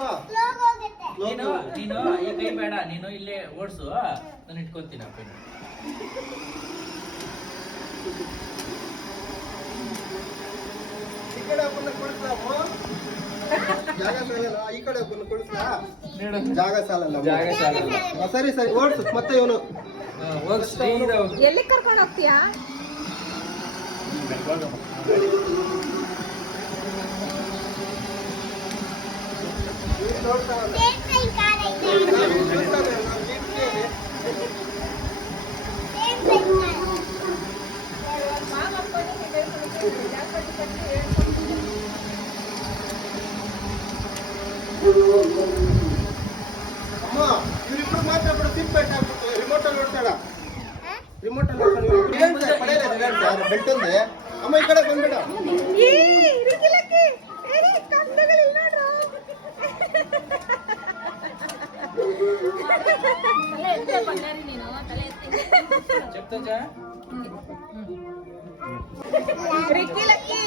ಮಾಡ್ಕೋ ನೀನು ನೀನು ಈ ಕೈ ಬೇಡ, ನೀನು ಇಲ್ಲೇ ಓಡಿಸು, ನಾನು ಇಟ್ಕೊಂತೀನಿ ಅಪ್ಪ. ಈ ಕಡೆ ಒಬ್ಬನ ಕೊಡಿಸ್ಲಾಮು, ಜಾಗ ಸಾಲಲ್ಲ. ಈ ಕಡೆ ಒಬ್ಬನ ಕೊಡಿಸ್ಲಾ, ಜಾಗ ಸಾಲಲ್ಲ. ಜಾಗ ಸಾಲಲ್ಲ. ಸರಿ ಸರಿ ಓಡಿಸು. ಮತ್ತೆ ಇವನು ಎಲ್ಲಿ ಕರ್ಕೊಂಡು ಹೋಗ್ತೀಯಾ? ಅಮ್ಮ ಇವ್ರಿಬ್ರು ಮಾತ್ರ ಬಿಡು, ಸಿಪ್ಪೆಟ್ ಹಾಕ್ಬಿಟ್ಟು ರಿಮೋಟ್ ಅಲ್ಲಿ ನೋಡ್ತಾಳ. ರಿಮೋಟ್ ಅಲ್ಲಿ ಬೆಟ್ಟಂದೆ. ಅಮ್ಮ ಈ ಕಡೆ ಬಂದ್ಬಿಡ. Ricky lucky